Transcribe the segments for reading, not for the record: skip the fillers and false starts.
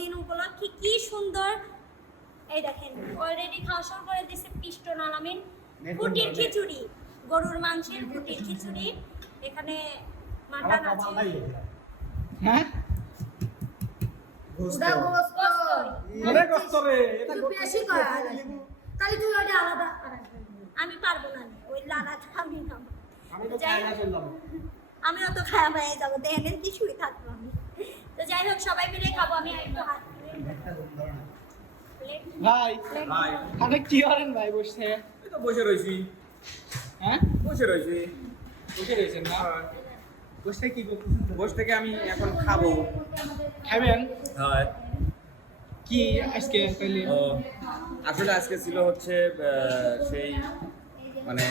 জন্মদিন উপলক্ষে কি সুন্দর এই দেখেন অলরেডি খাওয়া শুরু করে দিয়েছে পিষ্টন আলামিন ফুটির খিচুড়ি, গরুর মাংসের ফুটির খিচুড়ি। এখানে মাটন আছে, হ্যাঁ ওটা গোস্ত ওরে কষ্ট রে এটা একটু বেশি কর তাহলে তুই ওটা আলাদা আমি পারবো না, ওই লালাটা আমি খাবো। আমি তো খাই না চললাম। আমি অত খাওয়া হয়ে যাবো, দেখেন কিছুই থাকবো আমি। তো যাই হোক সবাই মিলে খাবো। আমি একটু হাত ভাই ভাই আপনি কি করেন ভাই বসে? এই তো বসে রইছি, হ্যাঁ বসে রইছি। বসে রয়েছেন না? বসে কি করতেছেন? বসে থেকে আমি এখন খাবো। খাবেন হয় কি আজকে তাইলে? ও আসলে আজকে ছিল হচ্ছে সেই মানে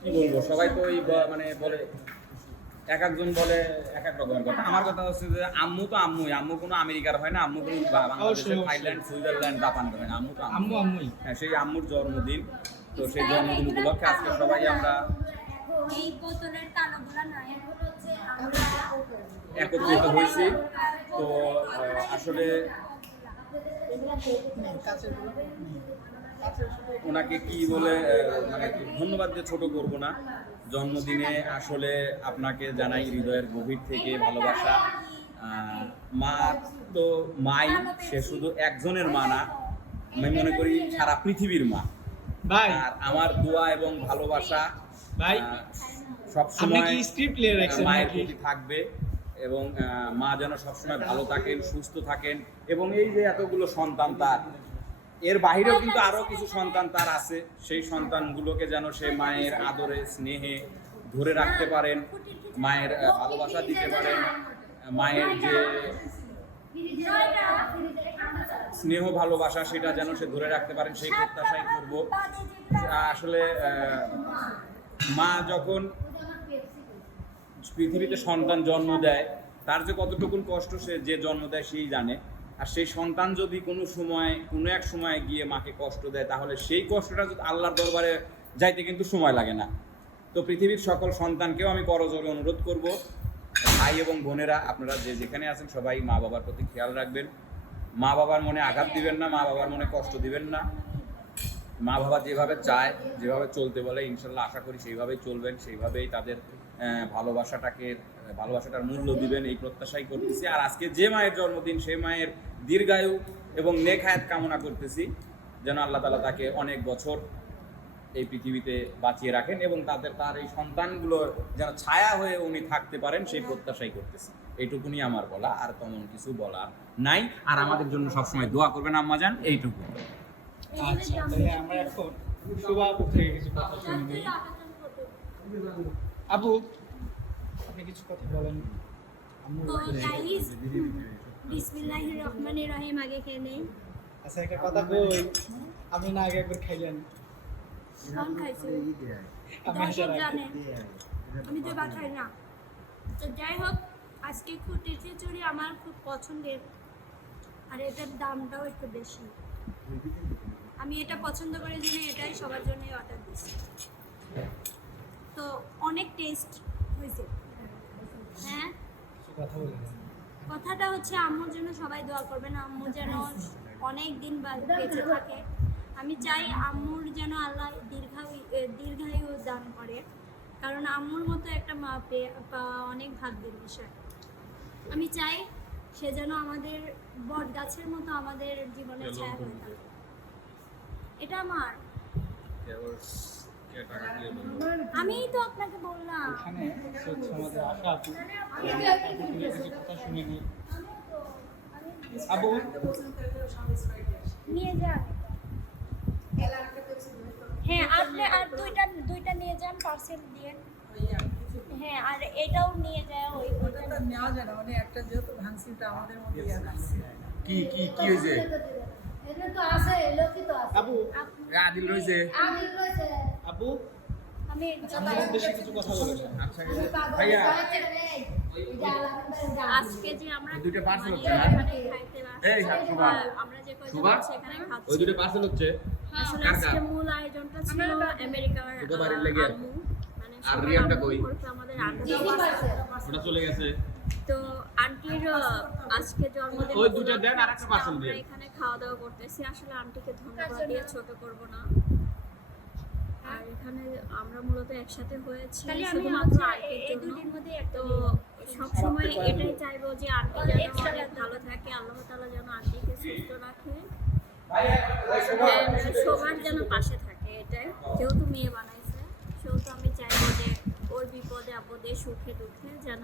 কি বলবো, সবাই তো ওই মানে বলে এক একজন বলে এক এক রকমের কথা। আমার কথা হচ্ছে যে আম্মু তো আম্মুই, আম্মু কোনো আমেরিকার হয় না, আম্মু কোনো বাংলাদেশের, অবশ্যই। থাইল্যান্ড, সুইজারল্যান্ড, জাপানের হয় না, আম্মু তো আম্মু আম্মুই। হ্যাঁ, সেই আম্মুর জন্মদিন। তো সেই জন্মদিন উপলক্ষে আজকে সবাই আমরা এই বোতলের কালোগুলা না, এগুলো হচ্ছে আমরা একত্রিত হয়েছি। তো আসলে ওনাকে কি বলে মানে ধন্যবাদ দিয়ে ছোট করব না। জন্মদিনে আসলে আপনাকে জানাই হৃদয়ের গভীর থেকে ভালোবাসা। মা তো মাই, সে শুধু একজনের মা না, আমি মনে করি সারা পৃথিবীর মা। ভাই আর আমার দোয়া এবং ভালোবাসা ভাই আপনি সবসময় কি স্ক্রিপ্ট প্লে রাখছেন মায়ের নাকি? প্রতি থাকবে এবং মা যেন সবসময় ভালো থাকেন, সুস্থ থাকেন। এবং এই যে এতগুলো সন্তান তার, এর বাহিরেও কিন্তু আরো কিছু সন্তান তার আছে, সেই সন্তানগুলোকে যেন সে মায়ের আদরে স্নেহে ধরে রাখতে পারেন, মায়ের ভালোবাসা দিতে পারেন, মায়ের যে স্নেহ ভালোবাসা সেটা যেন সে ধরে রাখতে পারেন, সেই প্রত্যাশাই করব। আসলে মা যখন পৃথিবীতে সন্তান জন্ম দেয়, তার যে কতটুকু কষ্ট সে যে জন্ম দেয় সেই জানে। আর সেই সন্তান যদি কোনো সময় কোনো এক সময় গিয়ে মাকে কষ্ট দেয়, তাহলে সেই কষ্টটা যদি আল্লাহর দরবারে যাইতে কিন্তু সময় লাগে না। তো পৃথিবীর সকল সন্তানকেও আমি করজোরে অনুরোধ করব, ভাই এবং বোনেরা আপনারা যে যেখানে আছেন সবাই মা বাবার প্রতি খেয়াল রাখবেন, মা বাবার মনে আঘাত দিবেন না, মা বাবার মনে কষ্ট দিবেন না। মা বাবা যেভাবে চায়, যেভাবে চলতে বলে, ইনশাল্লাহ আশা করি সেইভাবেই চলবেন, সেইভাবেই তাদের ভালোবাসাটার মূল্য দিবেন, এই প্রত্যাশাই করতেছি। আর আজকে যে মায়ের জন্মদিন, সেই মায়ের দীর্ঘায়ু এবং নেক হায়াত কামনা করতেছি, যেন আল্লাহ তাআলা তাকে অনেক বছর এই পৃথিবীতে বাঁচিয়ে রাখেন এবং তার এই সন্তানগুলো যেন ছায়া হয়ে উনি থাকতে পারেন, সেই প্রত্যাশাই করতেছি। এইটুকুনি আমার বলা, আর তেমন কিছু বলার নাই। আর আমাদের জন্য সবসময় দোয়া করবেন আম্মাজান, এইটুকু। আচ্ছা তাহলে আমরা এখন শুভাবু থেকে কিছু কথা শুনে নিই। আপু আপনি কিছু কথা বলেন। তো গাইস বিসমিল্লাহির রহমানির রহিম আগে খেয়ে নেই। আচ্ছা একটা কথা কই, আপনি না আগে একবার খাইলেন? কোন খাইছে আমি দর্শক আসার জানে, আগে। আমি তো খাই না। তো যাই হোক, আজকে খুঁটির খিচুড়ি আমার খুব পছন্দের, আর এটার দামটাও একটু বেশি। আমি এটা পছন্দ করি জন্য এটাই সবার জন্যই অর্ডার দিচ্ছি। তো অনেক টেস্ট হয়েছে। হ্যাঁ, কিছু কথা বলেন। কথাটা হচ্ছে আম্মুর জন্য সবাই দোয়া করবেন, আম্মু যেন অনেক দিন বেঁচে থাকে। আমি চাই আম্মুর যেন আল্লাহ দীর্ঘায়ু দান করে, কারণ আম্মুর মতো একটা মা পাওয়া অনেক ভাগ্যের বিষয়। আমি চাই সে যেন আমাদের বট গাছের মতো আমাদের জীবনে ছায়া হয়ে থাকে। এটা আমার, আমিই তো আপনাকে বললাম। এখানে হচ্ছে আমাদের আশা আপু, কিছু কথা শুনে নিই। আপু নিয়ে যান। হ্যাঁ, আপনি আর দুইটা নিয়ে যান, পার্সেল দিয়ে। হ্যাঁ, আর এটাও নিয়ে যায়। ওই ওটা নেওয়া যায় না, মানে একটা যেহেতু ভাঙসিটা আমাদের মধ্যে কি কি কি হয়েছে? এটা তো আছে, লোকই তো আছে। আপু আদিল রয়েছে। আমি রয়েছে আপু আমি আমাদের উদ্দেশ্যে কিছু কথা বলেন। আচ্ছা ভাইয়া, আজকে যে আমরা দুইটা parcel হচ্ছে না? এখানে খাইতে এই, আসছি, শুভা। আমরা যে কয়জন শুভা? আছি এখানে খাচ্ছি। ওই দুটো পার্সেল হচ্ছে। আসলে কার আজকে কার? মূল আয়োজনটা ছিল আমেরিকার ওটা বাড়ির লেগে? আম্মু, মানে আর সবার রিয়ানটা আম্মু কই? করতে আমাদের আম্মু। ওটা চলে গেছে। তো আন্টির আজকে জন্মদিন ওই দুটো দেন, আর একটা উপলক্ষে parcel আমরা দিন। এখানে খাওয়া দাওয়া করতেছি। আসলে আন্টিকে ধন্যবাদ দিয়ে ছোট করব না। আর এখানে আমরা মূলত একসাথে হয়েছি তাহলে আমি শুধুমাত্র হচ্ছে আন্টির এই জন্য। দুটির মধ্যেই একটা তো নিলাম। সবসময় এটাই চাইবো যে আন্টি যেন অনেক ভালো থাকে, আল্লাহ তাআলা যেন আন্টিকে সুস্থ রাখে, And সবার যেন পাশে থাকে। এটাই যেহেতু মেয়ে বানাইছে, সেহেতু আমি চাইবো যে ওর বিপদে আপদে সুখে দুঃখে যেন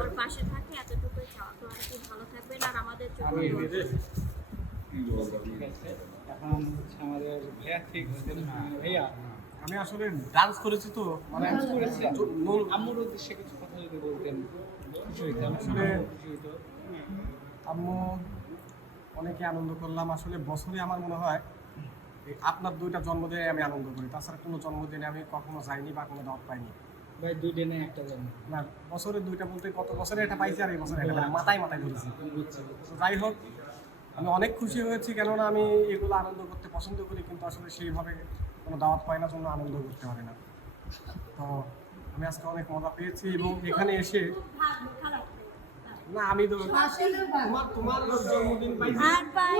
ওর পাশে থাকে, এতটুকুই চাওয়া। তো আন্টি ভালো থাকবেন আর আমাদের জন্য আমি দোয়া করবেন। ঠিক আছে, এখন হচ্ছে আমাদের ভাইয়া ঠিক হয়েছে ভাইয়া আমি আসলে ডান্স করেছি তো মানে ডান্স করেছেন মূল আম্মুর উদ্দেশ্যে কিছু কথা যদি বলতেন খুশি হইতাম। আসলে খুশি হইতো। আম্মু অনেকে আনন্দ করলাম। আসলে বছরে আমার মনে হয় এই আপনার 2টা জন্মদিনে আমি আনন্দ করি, তাছাড়া কোনো জন্মদিনে আমি কখনো যাইনি বা কোনো দাওয়াত পাইনি। ভাই 2 দিনে একটা জন্ম না, বছরে 2টা বলতে গত বছরে এটা পাইছি আর এই বছরে এটা পাইছি। মাথায় ধরেছি। বুঝছি। তো যাই হোক, আমি অনেক খুশি হয়েছি, কেননা আমি এগুলো আনন্দ করতে পছন্দ করি, কিন্তু আসলে সেইভাবে কোনো দাওয়াত পাই না, জন্য আনন্দ করতে পারি না। তো আমি আজকে অনেক মজা পেয়েছি এবং এখানে এসে না আমি তো আসলেও ভালো। তোমার জন্মদিন পাইছি। আর ভাই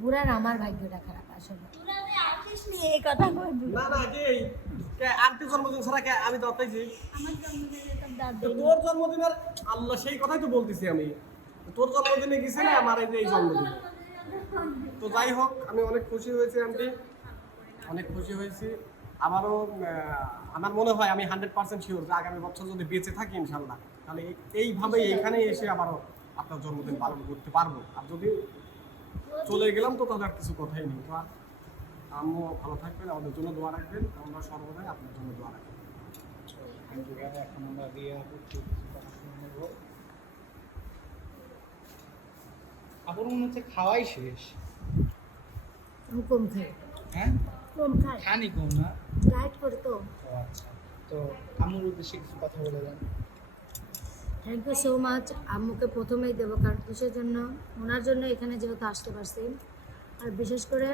বুড়ার আমার ভাগ্যটা খারাপ আসলে। আর্টিস্ট নিয়ে এই কথা বলবি। না না যে আন্টি জন্মদিন ছাড়া আমি দাওয়াত পাইছি। আমার জন্মদিনে তো দাঁত তো দেয়নি। তোর জন্মদিনের আল্লাহ সেই কথাই তো বলতেছি আমি। তোর জন্মদিনে গেছে না আমার এই যে এই জন্মদিন। তো যাই হোক, আমি অনেক খুশি হয়েছি আন্টি, অনেক খুশি হয়েছি। আমারও আমার মনে হয় আমি 100% শিওর যে আগামী বছর যদি বেঁচে থাকি ইনশাল্লাহ, তাহলে এইভাবে এইখানে এসে আবারও আপনার জন্মদিন পালন করতে পারবো। আর যদি চলে গেলাম তো তাহলে আর কিছু কথাই নেই। তো আম্মু ভালো থাকবেন, আমাদের জন্য দোয়া রাখবেন, আমরা সর্বদাই আপনার জন্য দোয়া রাখবেন। থ্যাংক ইউ ভাইয়া। এখন আমরা রিয়া কিছু কথা শুনে নেব। আপনার মনে হচ্ছে খাওয়াই শেষ, আমি কম খাই, হ্যাঁ? কম খাই, খানি কম না? ডায়েট করি তো। ও আচ্ছা, তো আম্মুর উদ্দেশ্যে কিছু কথা বলে দেন। Thank you so much. আম্মুকে প্রথমেই দেবো, কারণ কিসের জন্য, ওনার জন্য এখানে যেহেতু আসতে পারছি। আর বিশেষ করে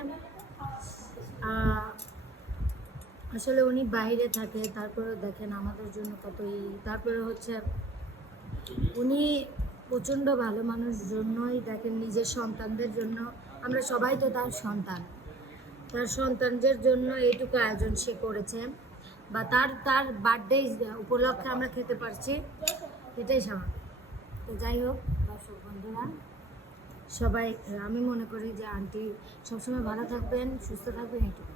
আসলে উনি বাইরে থাকে, তারপরে দেখেন আমাদের জন্য কতই, তারপরে হচ্ছে উনি প্রচণ্ড ভালো মানুষ, জন্যই দেখেন নিজের সন্তানদের জন্য, আমরা সবাই তো তার সন্তান, তার সন্তানদের জন্য এইটুকু আয়োজন সে করেছে, বা তার বার্থডে উপলক্ষে আমরা খেতে পারছি, এটাই স্বাভাবিক। তো যাই হোক দর্শক বন্ধুরা, সবাই আমি মনে করি যে আন্টি সবসময় ভালো থাকবেন, সুস্থ থাকবেন, এইটুকু।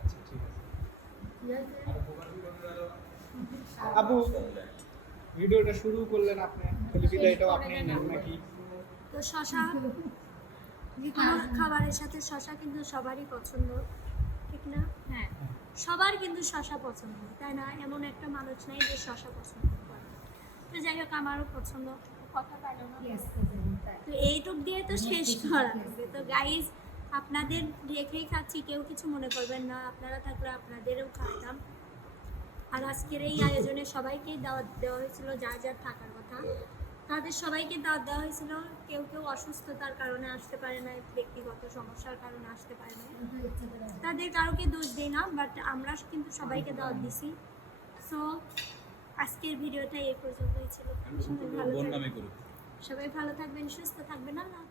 আচ্ছা, ঠিক আছে। আবু, ভিডিওটা শুরু করলেন আপনি, তাহলে বিদায়টাও আপনি নেন নাকি? তো শশা খাবারের সাথে শশা কিন্তু সবারই পছন্দ, ঠিক না? হ্যাঁ, সবার কিন্তু শশা পছন্দ, তাই না? এমন একটা মানুষ নেই যে শশা পছন্দ করে। তো যাই হোক, আমারও পছন্দ। কথা পাইলো না, তো এইটুক দিয়ে তো শেষ করা লাগবে। তো গাইজ, আপনাদের রেখেই খাচ্ছি, কেউ কিছু মনে করবেন না, আপনারা থাকলে আপনাদেরও খাওয়াতাম। আর আজকের এই আয়োজনে সবাইকেই দাওয়াত দেওয়া হয়েছিল, যার যার থাকার কথা তাদের সবাইকে দাওয়াত দেওয়া হয়েছিল। কেউ কেউ অসুস্থতার কারণে আসতে পারে না, ব্যক্তিগত সমস্যার কারণে আসতে পারে না, তাদের কারোকে দোষ দিই না, বাট আমরা কিন্তু সবাইকে দাওয়াত দিছি। সো আজকের ভিডিওটা এই পর্যন্তই ছিল। সবাই ভালো থাকবেন, সুস্থ থাকবেন। আল্লাহ হাফেজ।